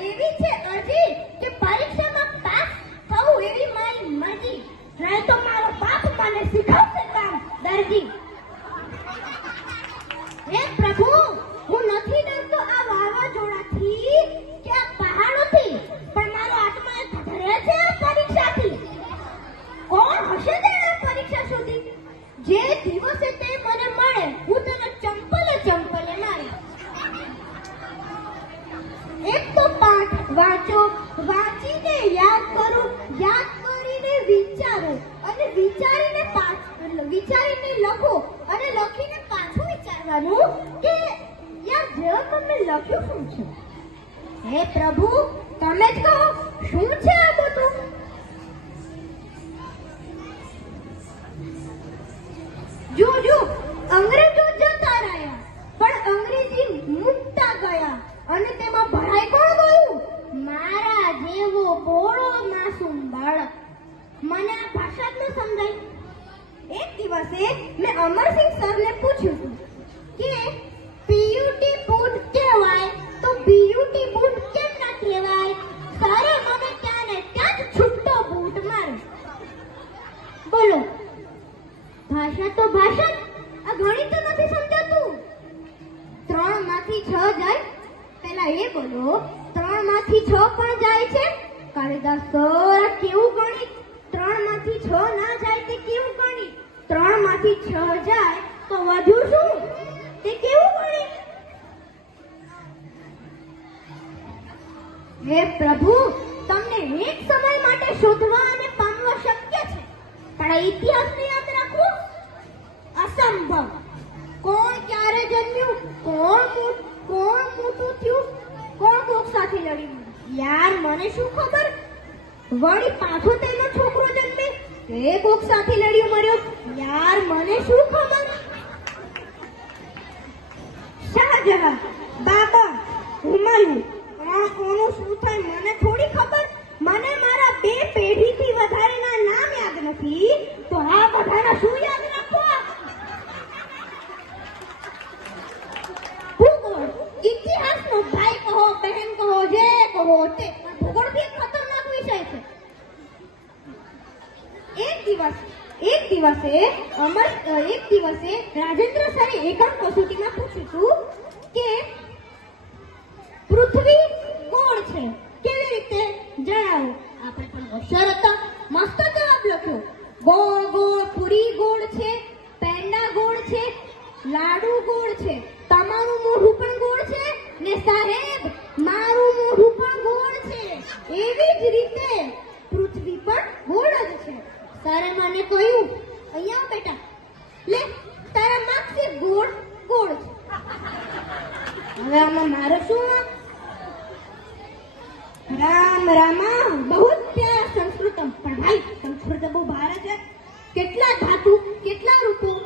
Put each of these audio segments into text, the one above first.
એવી છે અરજી કે પરીક્ષામાં પાસ એવી મારી મરજી. નહીં મારો બાપ મને શીખવશે પ્રભુ યાદ કરો, યાદ કરીને વિચારો અને વિચારીને પાછું વિચારીને લખો અને લખીને પાછું વિચારવાનું કે, યાર, જેવા તમે લખ્યું શું છે? હે પ્રભુ, તમે જ કહો, શું છે આ બધું જો જો અંગ્રેજો જતા રહ્યા પણ અંગ્રેજી મૂકતા ગયા અને તેમાં ભરાઈ કોણ ગયું મારા બોળો માસૂમ બાળક. મને આ ભાષા જ ન સમજાય. એક દિવસે મેં અમરસિંહ સરને પૂછ્યું હતું કે પીયુટી બૂટ કહેવાય તો બીયુટી બૂટ કેમ ના કહેવાય? સરે મને ત્યાં ને ત્યાં જ છૂટો બૂટ માર્યો બોલો, ભાષા તો ભાષા આ ગણિત તો નથી સમજાતું. ત્રણમાંથી છ જાય. પેલા એ બોલો ત્રણમાંથી છ પણ જાય છે. કાળીદાસ સર કેવું ગણિત? ત્રણમાંથી છ ના જાય તે કેવું ગણિત? ત્રણમાંથી છ જાય તો વધુ શું? તે કેવું ગણિત? હે પ્રભુ, તમને એક સમય માટે શોધવા અને પામવા શક્ય છે, પણ ઇતિહાસને યાદ રાખવું અસંભવ. કોણ ક્યારે જન્મ્યું? કોણ કોણ મોટું થયું? કોણ કોક સાથે લડ્યું યાર, મને શું ખબર? વળી પાછો તેનો છોકરો જન્મે. એ કોક સાથે લડ્યો મર્યો. યાર, મને શું ખબર? શાહજહાં બાબા હુમાયુન આ કોનું શું થાય, મને થોડી ખબર મને મારા બે પેઢીથી વધારેના નામ યાદ નથી તો આ બધાના શું યાદ રાખવા ભૂગોળ ઇતિહાસનો ભાઈ કહો બહેન કહો જે કહો તે પણ ભૂગોળ બી એક ખતરનાક વિષય છે. એક દિવસ, એક દિવસે અમર, એક દિવસે રાજેન્દ્ર સરે એકમ કસોટીમાં પૂછ્યું હતું કે પૃથ્વી ગોળ છે? કેવી રીતે? જણાવો. આપણે પણ હોશિયાર હતા. મસ્ત જવાબ લખ્યો ગોળ ગોળ, પૂરી ગોળ છે, પેંડા ગોળ છે, લાડુ ગોળ છે, તમારું મોઢું પણ ગોળ છે ને સાહેબ મારું મોઢું પણ ગોળ છે એવી જ રીતે પૃથ્વી પણ ગોળ જ છે સરે મને કહ્યું અહીંયા આવ બેટા લે તારા માર્ક્સ ગોળ ગોળ છે હવે આમાં મારો શું? રામ રામા બહુ પ્યાર સંસ્કૃતમ. પણ ભાઈ, સંસ્કૃત બહુ ભારે છે. કેટલા ધાતુ, કેટલા રૂપો?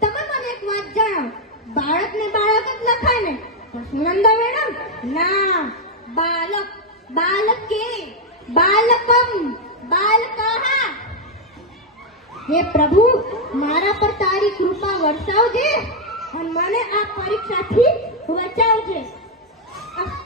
તમે મને એક વાત જણાવો. બાળકને બાળક જ લખાય ને? પણ સુનંદા મેડમ, ના, બાલક, બાલકે, બાલકમ બાલકા હે પ્રભુ, મારા પર તારી કૃપા વરસાવજે અને મને આ પરીક્ષાથી 我们将军。啊